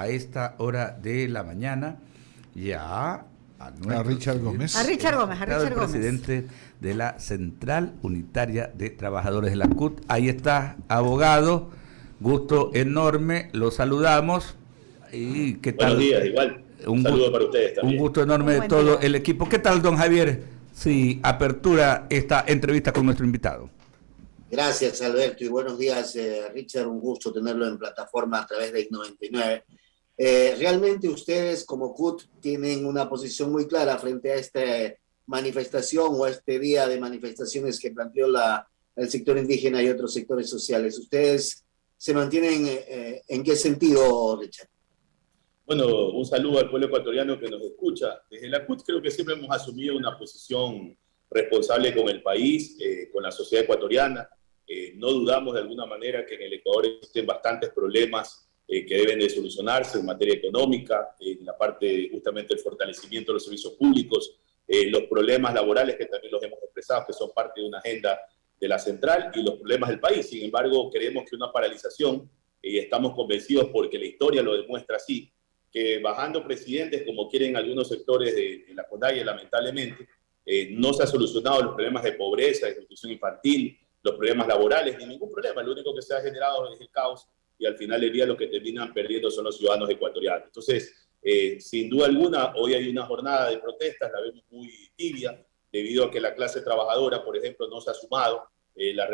a esta hora de la mañana ya a Richard Gómez. A Richard Gómez, presidente de la Central Unitaria de Trabajadores de la CUT. Ahí está, abogado, gusto enorme, lo saludamos. ¿Y qué tal? Buenos días, igual. Un saludo para ustedes también. Un gusto enorme de todo el equipo. ¿Qué tal, don Javier? Sí, apertura esta entrevista con nuestro invitado. Gracias, Alberto, y buenos días, Richard. Un gusto tenerlo en plataforma a través de I99. Realmente ustedes como CUT tienen una posición muy clara frente a esta manifestación o a este día de manifestaciones que planteó el sector indígena y otros sectores sociales. ¿Ustedes se mantienen en qué sentido, Richard? Bueno, un saludo al pueblo ecuatoriano que nos escucha. Desde la CUT creo que siempre hemos asumido una posición responsable con el país, con la sociedad ecuatoriana. No dudamos de alguna manera que en el Ecuador existen bastantes problemas que deben de solucionarse en materia económica, en la parte justamente del fortalecimiento de los servicios públicos, los problemas laborales que también los hemos expresado, que son parte de una agenda de la central, y los problemas del país. Sin embargo, creemos que una paralización, y estamos convencidos porque la historia lo demuestra así, que bajando presidentes, como quieren algunos sectores de la CONAIE, lamentablemente, no se han solucionado los problemas de pobreza, de nutrición infantil, los problemas laborales, ni ningún problema. Lo único que se ha generado es el caos, y al final del día los que terminan perdiendo son los ciudadanos ecuatorianos. Entonces, sin duda alguna, hoy hay una jornada de protestas, la vemos muy tibia, debido a que la clase trabajadora, por ejemplo, no se ha sumado. Las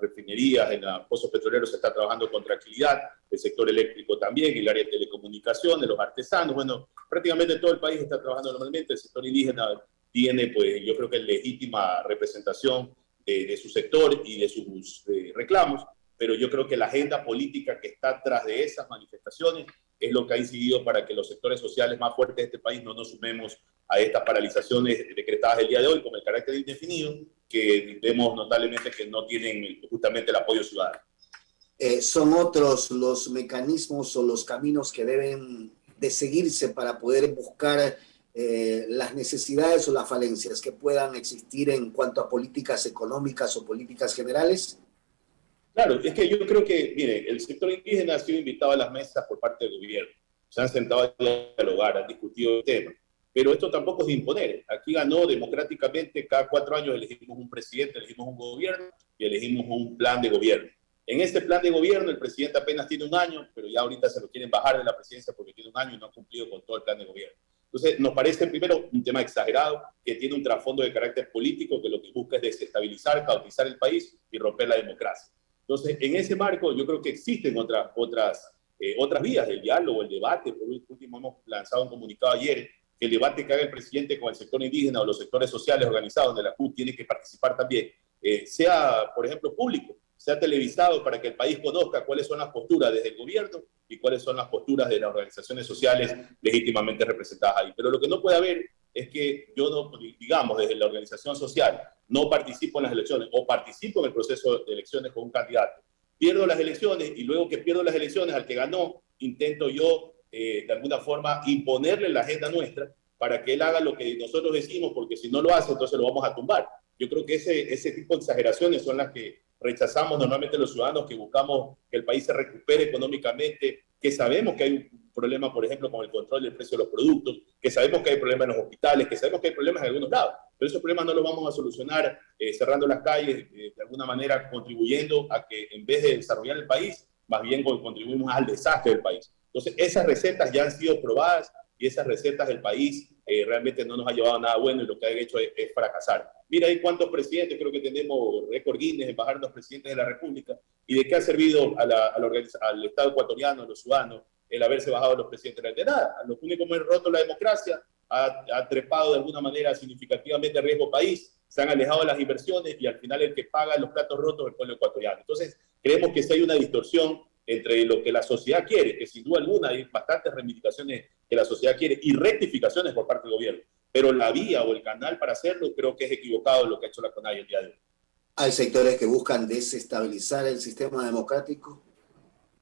refinerías, en los pozos petroleros se está trabajando con tranquilidad, el sector eléctrico también, el área de telecomunicaciones, los artesanos, bueno, prácticamente todo el país está trabajando normalmente. El sector indígena tiene, pues, yo creo que legítima representación de su sector y de sus reclamos, pero yo creo que la agenda política que está atrás de esas manifestaciones es lo que ha incidido para que los sectores sociales más fuertes de este país no nos sumemos a estas paralizaciones decretadas el día de hoy con el carácter indefinido, que vemos notablemente que no tienen justamente el apoyo ciudadano. ¿Son otros los mecanismos o los caminos que deben de seguirse para poder buscar las necesidades o las falencias que puedan existir en cuanto a políticas económicas o políticas generales? Claro, es que yo creo que, mire, el sector indígena ha sido invitado a las mesas por parte del gobierno. Se han sentado a dialogar, han discutido el tema. Pero esto tampoco es de imponer. Aquí ganó democráticamente, cada 4 años elegimos un presidente, elegimos un gobierno y elegimos un plan de gobierno. En este plan de gobierno el presidente apenas tiene 1 año, pero ya ahorita se lo quieren bajar de la presidencia porque tiene 1 año y no ha cumplido con todo el plan de gobierno. Entonces nos parece primero un tema exagerado, que tiene un trasfondo de carácter político, que lo que busca es desestabilizar, caotizar el país y romper la democracia. Entonces, en ese marco yo creo que existen otras vías del diálogo, el debate. Por último, hemos lanzado un comunicado ayer que el debate que haga el presidente con el sector indígena o los sectores sociales organizados de la CUT tiene que participar también, sea, por ejemplo, público, sea televisado, para que el país conozca cuáles son las posturas desde el gobierno y cuáles son las posturas de las organizaciones sociales legítimamente representadas ahí. Pero lo que no puede haber es que yo, no, digamos, desde la organización social, no participo en las elecciones o participo en el proceso de elecciones con un candidato. Pierdo las elecciones y luego que pierdo las elecciones al que ganó, intento yo de alguna forma imponerle la agenda nuestra para que él haga lo que nosotros decimos, porque si no lo hace, entonces lo vamos a tumbar. Yo creo que ese tipo de exageraciones son las que rechazamos normalmente los ciudadanos que buscamos que el país se recupere económicamente, que sabemos que hay un problema, por ejemplo, con el control del precio de los productos, que sabemos que hay problemas en los hospitales, que sabemos que hay problemas en algunos lados, pero esos problemas no los vamos a solucionar cerrando las calles, de alguna manera contribuyendo a que en vez de desarrollar el país, más bien contribuimos al desastre del país. Entonces, esas recetas ya han sido probadas y esas recetas del país realmente no nos ha llevado a nada bueno y lo que han hecho es fracasar. Mira ahí cuántos presidentes, creo que tenemos récord Guinness en bajar los presidentes de la República, y de qué ha servido al Estado ecuatoriano, a los ciudadanos, el haberse bajado los presidentes de nada. Lo único que hemos roto la democracia, ha trepado de alguna manera significativamente el riesgo país, se han alejado de las inversiones y al final el que paga los platos rotos es el pueblo ecuatoriano. Entonces, creemos que si hay una distorsión entre lo que la sociedad quiere, que sin duda alguna hay bastantes reivindicaciones que la sociedad quiere y rectificaciones por parte del gobierno, pero la vía o el canal para hacerlo creo que es equivocado lo que ha hecho la CONAIE el día de hoy. ¿Hay sectores que buscan desestabilizar el sistema democrático?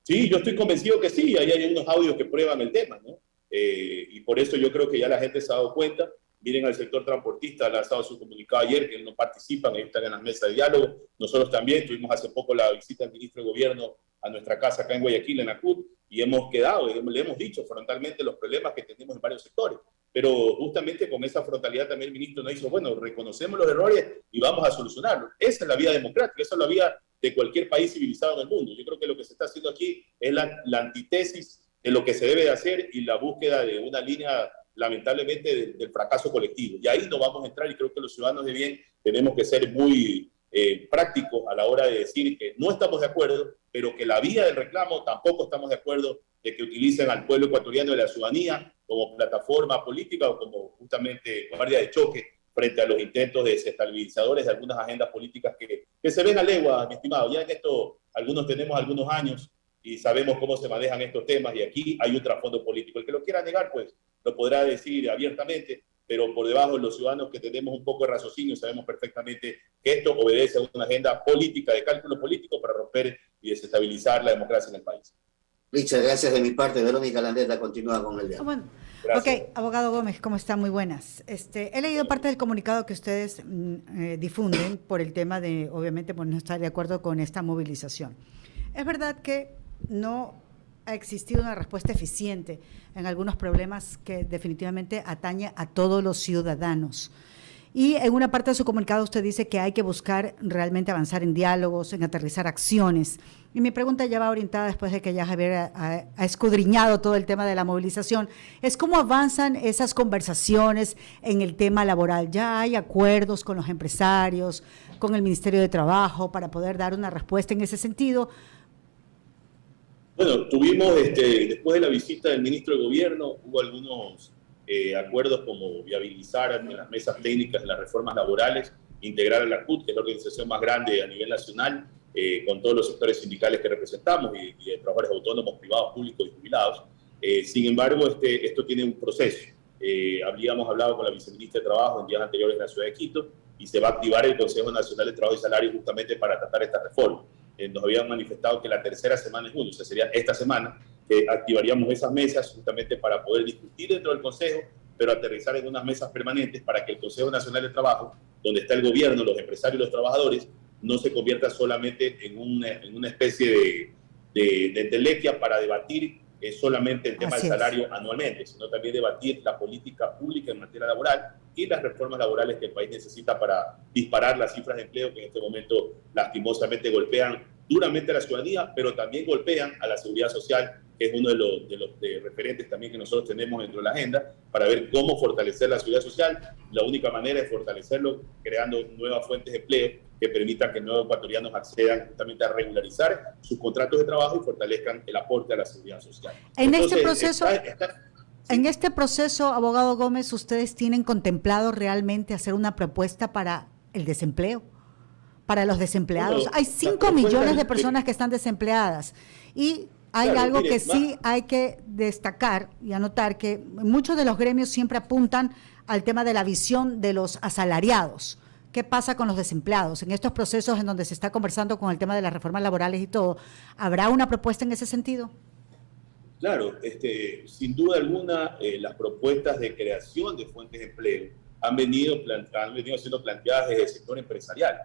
Sí, yo estoy convencido que sí, ahí hay unos audios que prueban el tema, ¿no? Y por eso yo creo que ya la gente se ha dado cuenta. Miren al sector transportista, ha lanzado su comunicado ayer, que no participan, ellos están en las mesas de diálogo. Nosotros también tuvimos hace poco la visita del ministro de Gobierno a nuestra casa acá en Guayaquil, en la CUT, y hemos quedado, le hemos dicho frontalmente los problemas que tenemos en varios sectores. Pero justamente con esa frontalidad también el ministro nos dijo, bueno, reconocemos los errores y vamos a solucionarlos. Esa es la vía democrática, esa es la vía de cualquier país civilizado en el mundo. Yo creo que lo que se está haciendo aquí es la antítesis de lo que se debe de hacer y la búsqueda de una línea, lamentablemente, del fracaso colectivo. Y ahí no vamos a entrar, y creo que los ciudadanos de bien tenemos que ser muy prácticos a la hora de decir que no estamos de acuerdo, pero que la vía del reclamo tampoco estamos de acuerdo de que utilicen al pueblo ecuatoriano y la ciudadanía como plataforma política o como justamente guardia de choque frente a los intentos desestabilizadores de algunas agendas políticas que se ven a legua, mi estimado. Ya en esto algunos tenemos algunos años y sabemos cómo se manejan estos temas, y aquí hay un trasfondo político. El que lo quiera negar, pues lo podrá decir abiertamente, pero por debajo los ciudadanos que tenemos un poco de raciocinio sabemos perfectamente que esto obedece a una agenda política, de cálculo político para romper y desestabilizar la democracia en el país. Richard, gracias de mi parte. Verónica Landeta continúa con el diálogo. Bueno, Gracias. ok, abogado Gómez, ¿cómo está? Muy buenas. He leído parte del comunicado que ustedes difunden por el tema de, obviamente, pues no estar de acuerdo con esta movilización. Es verdad que no ha existido una respuesta eficiente en algunos problemas que definitivamente atañe a todos los ciudadanos. Y en una parte de su comunicado usted dice que hay que buscar realmente avanzar en diálogos, en aterrizar acciones. Y mi pregunta ya va orientada, después de que ya Javier ha escudriñado todo el tema de la movilización, es cómo avanzan esas conversaciones en el tema laboral. ¿Ya hay acuerdos con los empresarios, con el Ministerio de Trabajo para poder dar una respuesta en ese sentido? Bueno, tuvimos, después de la visita del ministro de Gobierno, hubo algunos acuerdos como viabilizar en las mesas técnicas de las reformas laborales, integrar a la CUT, que es la organización más grande a nivel nacional, con todos los sectores sindicales que representamos y de trabajadores autónomos, privados, públicos y jubilados. Sin embargo, esto tiene un proceso. Habíamos hablado con la viceministra de Trabajo en días anteriores en la ciudad de Quito y se va a activar el Consejo Nacional de Trabajo y Salario justamente para tratar esta reforma. Nos habían manifestado que la tercera semana de junio, o sea, sería esta semana, que activaríamos esas mesas justamente para poder discutir dentro del Consejo, pero aterrizar en unas mesas permanentes para que el Consejo Nacional de Trabajo, donde está el gobierno, los empresarios y los trabajadores, no se convierta solamente en una especie de entelequia para debatir solamente el tema del salario anualmente, sino también debatir la política pública en materia laboral y las reformas laborales que el país necesita para disparar las cifras de empleo que en este momento lastimosamente golpean duramente a la ciudadanía, pero también golpean a la seguridad social, que es uno de los referentes también que nosotros tenemos dentro de la agenda, para ver cómo fortalecer la seguridad social. La única manera es fortalecerlo creando nuevas fuentes de empleo que permitan que nuevos ecuatorianos accedan justamente a regularizar sus contratos de trabajo y fortalezcan el aporte a la seguridad social. En este proceso, abogado Gómez, ¿ustedes tienen contemplado realmente hacer una propuesta para el desempleo? Para los desempleados. Bueno, hay 5 millones de personas que están desempleadas y hay algo que sí hay que destacar y anotar, que muchos de los gremios siempre apuntan al tema de la visión de los asalariados. ¿Qué pasa con los desempleados? En estos procesos en donde se está conversando con el tema de las reformas laborales y todo, ¿habrá una propuesta en ese sentido? Claro, sin duda alguna, las propuestas de creación de fuentes de empleo han venido siendo planteadas desde el sector empresarial,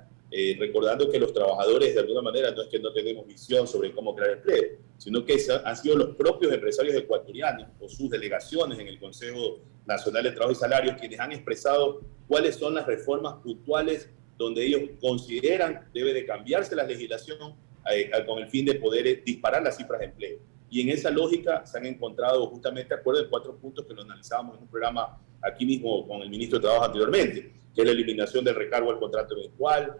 recordando que los trabajadores de alguna manera no es que no tenemos visión sobre cómo crear empleo, sino que han sido los propios empresarios ecuatorianos o sus delegaciones en el Consejo Nacional de Trabajo y Salarios quienes han expresado cuáles son las reformas puntuales donde ellos consideran debe de cambiarse la legislación con el fin de poder disparar las cifras de empleo. Y en esa lógica se han encontrado justamente acuerdos de 4 puntos que lo analizábamos en un programa aquí mismo con el ministro de Trabajo anteriormente, que es la eliminación del recargo al contrato eventual,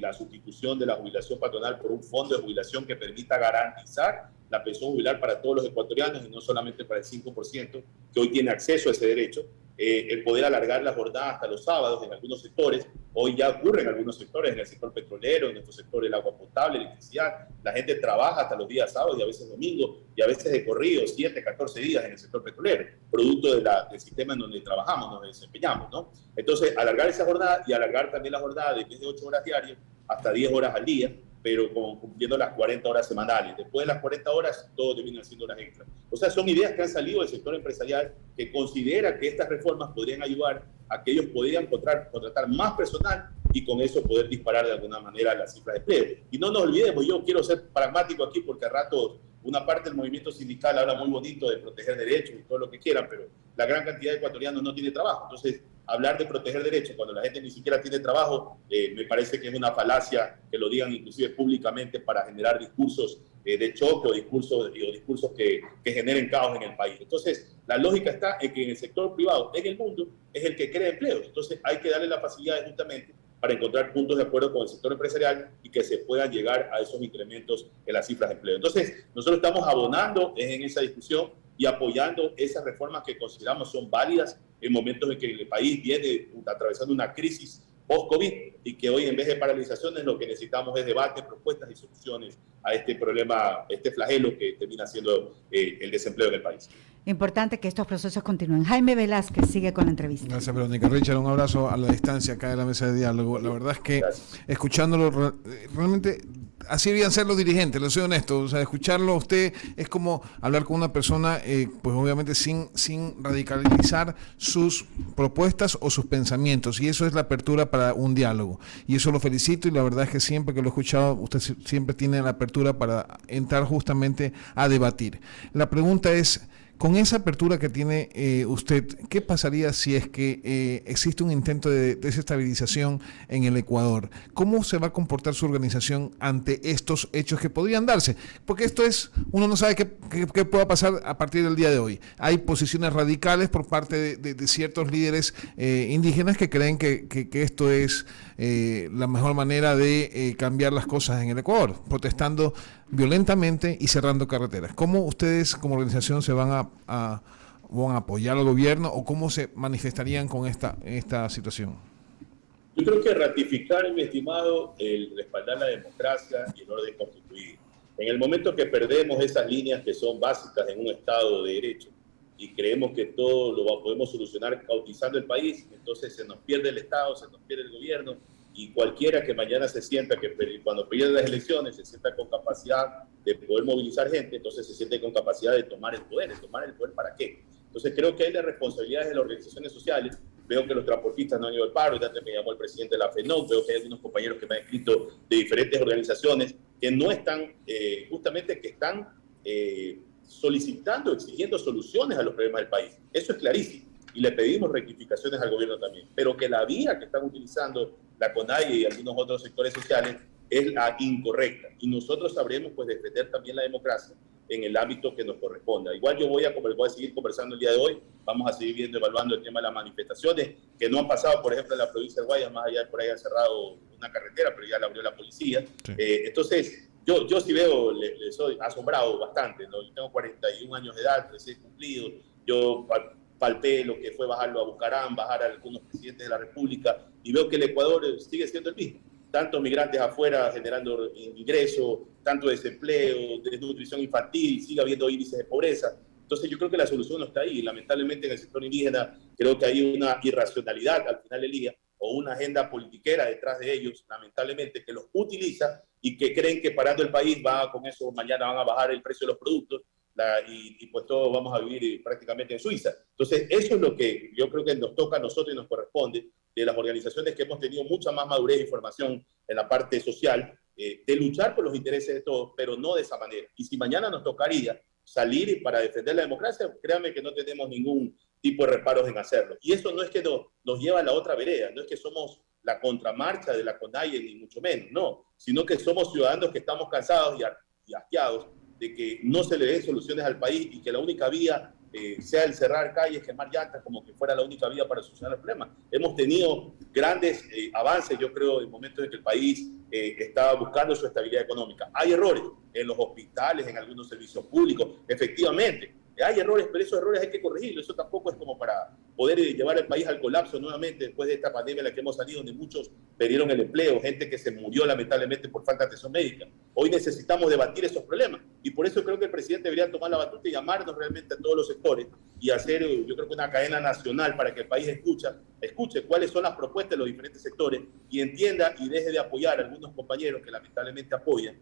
la sustitución de la jubilación patronal por un fondo de jubilación que permita garantizar la pensión jubilar para todos los ecuatorianos y no solamente para el 5% que hoy tiene acceso a ese derecho, el poder alargar la jornada hasta los sábados en algunos sectores. Hoy ya ocurre en algunos sectores, en el sector petrolero, en nuestro sector del agua potable, electricidad. La gente trabaja hasta los días sábados y a veces domingos y a veces de corrido, 7, 14 días en el sector petrolero, producto del sistema en donde trabajamos, nos desempeñamos, ¿no? Entonces, alargar esa jornada y alargar también la jornada de 8 horas diarias hasta 10 horas al día, pero cumpliendo las 40 horas semanales. Después de las 40 horas, todo termina siendo horas extras. O sea, son ideas que han salido del sector empresarial que considera que estas reformas podrían ayudar a que ellos podían contratar más personal y con eso poder disparar de alguna manera las cifras de empleo. Y no nos olvidemos, yo quiero ser pragmático aquí porque a ratos una parte del movimiento sindical habla muy bonito de proteger derechos y todo lo que quieran, pero la gran cantidad de ecuatorianos no tiene trabajo. Entonces, hablar de proteger derechos cuando la gente ni siquiera tiene trabajo, me parece que es una falacia que lo digan inclusive públicamente para generar discursos de choque o discursos que generen caos en el país. Entonces, la lógica está en que en el sector privado, en el mundo, es el que crea empleos. Entonces, hay que darle las facilidades justamente para encontrar puntos de acuerdo con el sector empresarial y que se puedan llegar a esos incrementos en las cifras de empleo. Entonces, nosotros estamos abonando en esa discusión y apoyando esas reformas que consideramos son válidas en momentos en que el país viene atravesando una crisis post-COVID y que hoy en vez de paralizaciones lo que necesitamos es debate, propuestas y soluciones a este problema, este flagelo que termina siendo el desempleo en el país. Importante que estos procesos continúen. Jaime Velázquez sigue con la entrevista. Gracias, Verónica. Richard, un abrazo a la distancia acá de la mesa de diálogo. La verdad es que escuchándolo realmente así debían ser los dirigentes, les soy honesto. O sea, escucharlo a usted es como hablar con una persona, pues obviamente sin radicalizar sus propuestas o sus pensamientos. Y eso es la apertura para un diálogo. Y eso lo felicito y la verdad es que siempre que lo he escuchado, usted siempre tiene la apertura para entrar justamente a debatir. La pregunta es, con esa apertura que tiene usted, ¿qué pasaría si es que existe un intento de desestabilización en el Ecuador? ¿Cómo se va a comportar su organización ante estos hechos que podrían darse? Porque esto es, uno no sabe qué pueda pasar a partir del día de hoy. Hay posiciones radicales por parte de ciertos líderes indígenas que creen que esto es la mejor manera de cambiar las cosas en el Ecuador, protestando violentamente y cerrando carreteras. ¿Cómo ustedes como organización se van a apoyar al gobierno o cómo se manifestarían con esta situación? Yo creo que ratificar, mi estimado, el respaldar la democracia y el orden constituido. En el momento que perdemos esas líneas que son básicas en un Estado de Derecho y creemos que todo lo podemos solucionar cautizando el país, entonces se nos pierde el Estado, se nos pierde el gobierno, y cualquiera que mañana se sienta que cuando pierda las elecciones se sienta con capacidad de poder movilizar gente, entonces se siente con capacidad de tomar el poder. ¿Tomar el poder para qué? Entonces creo que hay las responsabilidades de las organizaciones sociales. Veo que los transportistas no han ido al paro, y antes me llamó el presidente de la FENOC, veo que hay algunos compañeros que me han escrito de diferentes organizaciones que no están, justamente que están solicitando, exigiendo soluciones a los problemas del país. Eso es clarísimo. Y le pedimos rectificaciones al gobierno también. Pero que la vía que están utilizando la CONAIE y algunos otros sectores sociales es la incorrecta. Y nosotros sabremos pues defender también la democracia en el ámbito que nos corresponda. Igual yo voy a seguir conversando el día de hoy. Vamos a seguir evaluando el tema de las manifestaciones que no han pasado, por ejemplo, en la provincia de Guayas, más allá de por ahí han cerrado una carretera, pero ya la abrió la policía. Sí. Entonces, yo sí veo, le soy asombrado bastante, ¿no? Yo tengo 41 años de edad, recién cumplido. Yo palpé lo que fue bajarlo a Bucaram, bajar a algunos presidentes de la República, y veo que el Ecuador sigue siendo el mismo. Tantos migrantes afuera generando ingresos, tanto desempleo, desnutrición infantil, sigue habiendo índices de pobreza. Entonces yo creo que la solución no está ahí. Lamentablemente en el sector indígena creo que hay una irracionalidad al final del día, o una agenda politiquera detrás de ellos, lamentablemente, que los utiliza y que creen que parando el país con eso mañana van a bajar el precio de los productos. Y pues todos vamos a vivir prácticamente en Suiza. Entonces eso es lo que yo creo que nos toca a nosotros y nos corresponde, de las organizaciones que hemos tenido mucha más madurez y formación en la parte social, de luchar por los intereses de todos, pero no de esa manera. Y si mañana nos tocaría salir para defender la democracia, créanme que no tenemos ningún tipo de reparos en hacerlo. Y eso no es que nos lleva a la otra vereda, no es que somos la contramarcha de la CONAIE, ni mucho menos, no, sino que somos ciudadanos que estamos cansados y asqueados de que no se le den soluciones al país y que la única vía sea el cerrar calles, quemar llantas, como que fuera la única vía para solucionar el problema. Hemos tenido grandes avances, yo creo, en momentos en que el país estaba buscando su estabilidad económica. Hay errores en los hospitales, en algunos servicios públicos, efectivamente. Hay errores, pero esos errores hay que corregirlos. Eso tampoco es como para poder llevar el país al colapso nuevamente después de esta pandemia en la que hemos salido, donde muchos perdieron el empleo, gente que se murió lamentablemente por falta de atención médica. Hoy necesitamos debatir esos problemas y por eso creo que el presidente debería tomar la batuta y llamarnos realmente a todos los sectores y hacer, yo creo que una cadena nacional para que el país escuche cuáles son las propuestas de los diferentes sectores y entienda y deje de apoyar a algunos compañeros que lamentablemente apoyan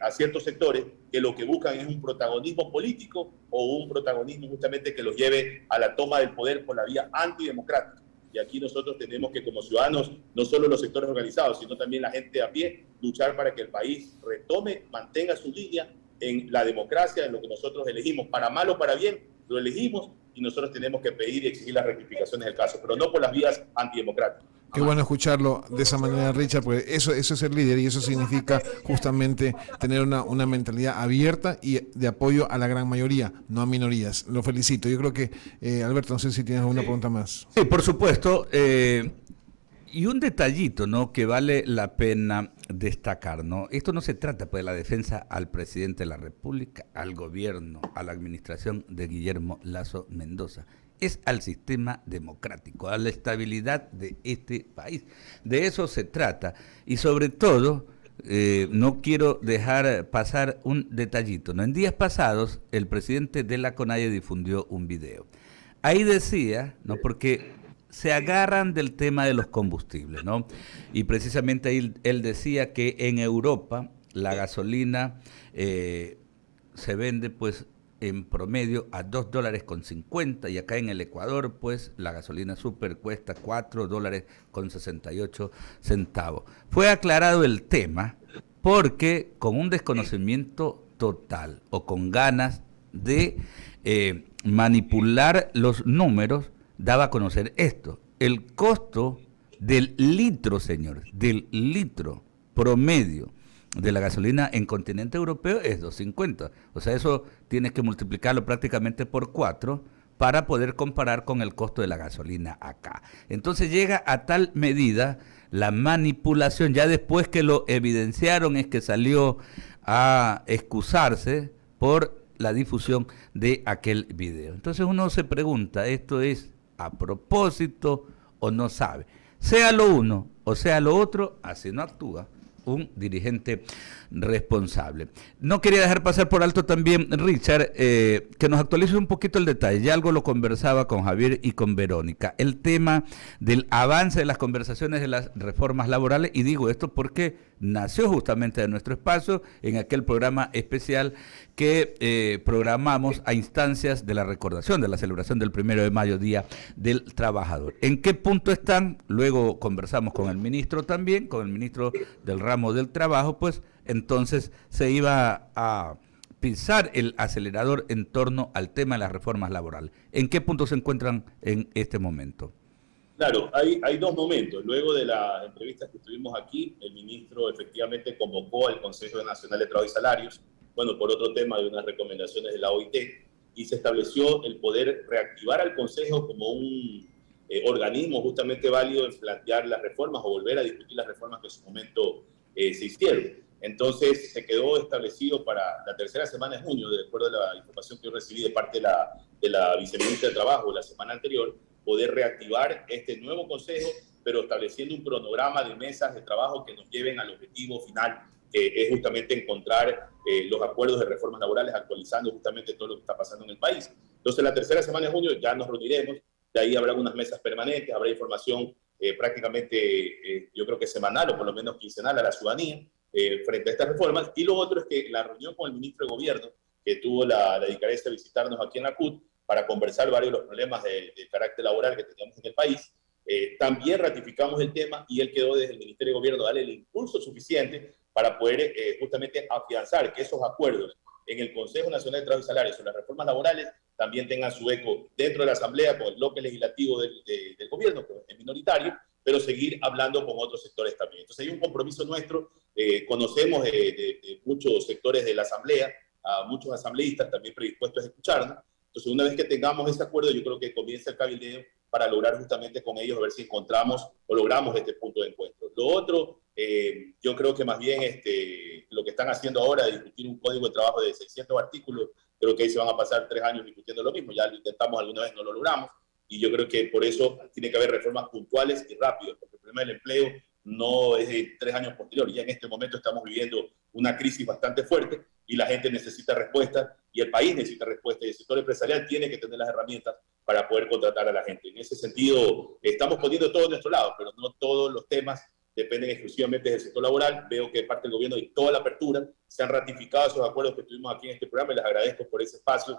a ciertos sectores que lo que buscan es un protagonismo político o un protagonismo justamente que los lleve a la toma del poder por la vía antidemocrática. y aquí nosotros tenemos que, como ciudadanos, no solo los sectores organizados, sino también la gente a pie, luchar para que el país retome, mantenga su línea en la democracia, en lo que nosotros elegimos, para mal o para bien, lo elegimos, y nosotros tenemos que pedir y exigir las rectificaciones del caso, pero no por las vías antidemocráticas. Qué bueno escucharlo de esa manera, Richard, porque eso es ser líder y eso significa justamente tener una mentalidad abierta y de apoyo a la gran mayoría, no a minorías. Lo felicito. Yo creo que, Alberto, no sé si tienes alguna pregunta más. Sí, por supuesto. Y un detallito, ¿no?, que vale la pena destacar, ¿no? Esto no se trata, pues, de la defensa al presidente de la República, al gobierno, a la administración de Guillermo Lasso Mendoza. Es al sistema democrático, a la estabilidad de este país. De eso se trata. Y sobre todo, no quiero dejar pasar un detallito, ¿no? En días pasados, el presidente de la CONAIE difundió un video. Ahí decía, ¿no?, porque se agarran del tema de los combustibles, ¿no? Y precisamente ahí él decía que en Europa la gasolina se vende, pues, en promedio a $2.50 y acá en el Ecuador, pues, la gasolina super cuesta $4.68. Fue aclarado el tema porque con un desconocimiento total o con ganas de manipular los números, daba a conocer esto. El costo del litro, señores, del litro promedio de la gasolina en continente europeo es $2.50. O sea, eso tienes que multiplicarlo prácticamente por 4 para poder comparar con el costo de la gasolina acá. Entonces llega a tal medida la manipulación, ya después que lo evidenciaron es que salió a excusarse por la difusión de aquel video. Entonces uno se pregunta, ¿esto es a propósito o no sabe? Sea lo uno o sea lo otro, así no actúa un dirigente responsable. No quería dejar pasar por alto también, Richard, que nos actualice un poquito el detalle. Ya algo lo conversaba con Javier y con Verónica. El tema del avance de las conversaciones de las reformas laborales, y digo esto porque nació justamente de nuestro espacio en aquel programa especial que programamos a instancias de la recordación de la celebración del 1 de mayo, Día del Trabajador. ¿En qué punto están? Luego conversamos con el ministro también, con el ministro del ramo del trabajo, pues entonces se iba a pisar el acelerador en torno al tema de las reformas laborales. ¿En qué punto se encuentran en este momento? Claro, hay dos momentos. Luego de las entrevistas que tuvimos aquí, el ministro efectivamente convocó al Consejo Nacional de Trabajo y Salarios, bueno, por otro tema de unas recomendaciones de la OIT, y se estableció el poder reactivar al Consejo como un organismo justamente válido en plantear las reformas o volver a discutir las reformas que en su momento se hicieron. Entonces se quedó establecido para la tercera semana de junio, de acuerdo a la información que yo recibí de parte de la viceministra de Trabajo la semana anterior, poder reactivar este nuevo consejo, pero estableciendo un cronograma de mesas de trabajo que nos lleven al objetivo final, que es justamente encontrar los acuerdos de reformas laborales, actualizando justamente todo lo que está pasando en el país. Entonces, la tercera semana de junio ya nos reuniremos, de ahí habrá unas mesas permanentes, habrá información prácticamente, yo creo que semanal o por lo menos quincenal a la ciudadanía frente a estas reformas. Y lo otro es que la reunión con el ministro de Gobierno, que tuvo la delicadeza de visitarnos aquí en la CUT, para conversar varios de los problemas de carácter laboral que tenemos en el país. También ratificamos el tema y él quedó desde el Ministerio de Gobierno darle el impulso suficiente para poder justamente afianzar que esos acuerdos en el Consejo Nacional de Trabajo y Salarios sobre las reformas laborales también tengan su eco dentro de la Asamblea con el bloque legislativo del gobierno, que es minoritario, pero seguir hablando con otros sectores también. Entonces hay un compromiso nuestro, conocemos de muchos sectores de la Asamblea, a muchos asambleístas también predispuestos a escucharnos. Entonces, una vez que tengamos ese acuerdo, yo creo que comienza el cabildeo para lograr justamente con ellos a ver si encontramos o logramos este punto de encuentro. Lo otro, yo creo que más bien lo que están haciendo ahora de discutir un código de trabajo de 600 artículos, creo que ahí se van a pasar 3 años discutiendo lo mismo. Ya lo intentamos alguna vez, no lo logramos. Y yo creo que por eso tiene que haber reformas puntuales y rápidas, porque el problema del empleo no es de 3 años posteriores. Ya en este momento estamos viviendo una crisis bastante fuerte y la gente necesita respuestas y el país necesita respuestas y el sector empresarial tiene que tener las herramientas para poder contratar a la gente. En ese sentido, estamos poniendo todo a nuestro lado, pero no todos los temas dependen exclusivamente del sector laboral. Veo que de parte del gobierno hay toda la apertura, se han ratificado esos acuerdos que tuvimos aquí en este programa y les agradezco por ese espacio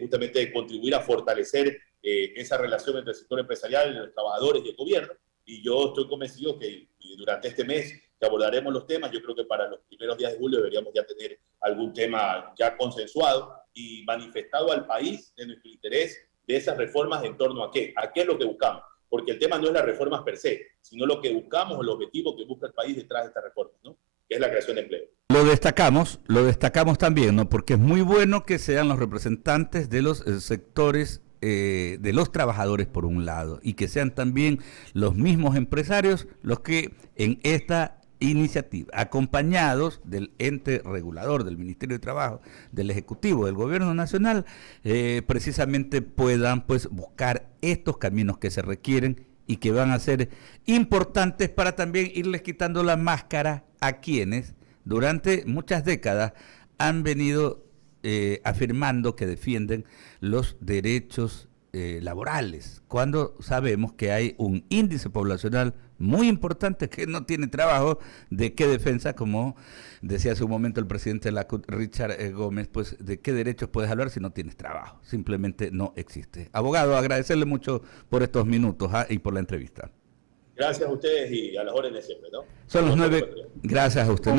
justamente de contribuir a fortalecer esa relación entre el sector empresarial, los trabajadores y el gobierno. Y yo estoy convencido que durante este mes que abordaremos los temas, yo creo que para los primeros días de julio deberíamos ya tener algún tema ya consensuado y manifestado al país de nuestro interés de esas reformas en torno a qué es lo que buscamos. Porque el tema no es las reformas per se, sino lo que buscamos, el objetivo que busca el país detrás de estas reformas, ¿no? Que es la creación de empleo. Lo destacamos también, ¿no? Porque es muy bueno que sean los representantes de los sectores de los trabajadores por un lado y que sean también los mismos empresarios los que en esta iniciativa, acompañados del ente regulador, del Ministerio de Trabajo, del Ejecutivo, del Gobierno Nacional, precisamente puedan pues buscar estos caminos que se requieren y que van a ser importantes para también irles quitando la máscara a quienes durante muchas décadas han venido afirmando que defienden los derechos laborales, cuando sabemos que hay un índice poblacional muy importante que no tiene trabajo. ¿De qué defensa? Como decía hace un momento el presidente de la CUT, Richard Gómez, pues de qué derechos puedes hablar si no tienes trabajo, simplemente no existe. Abogado, agradecerle mucho por estos minutos y por la entrevista. Gracias a ustedes y a las órdenes siempre, ¿no? Son los 9, gracias a usted.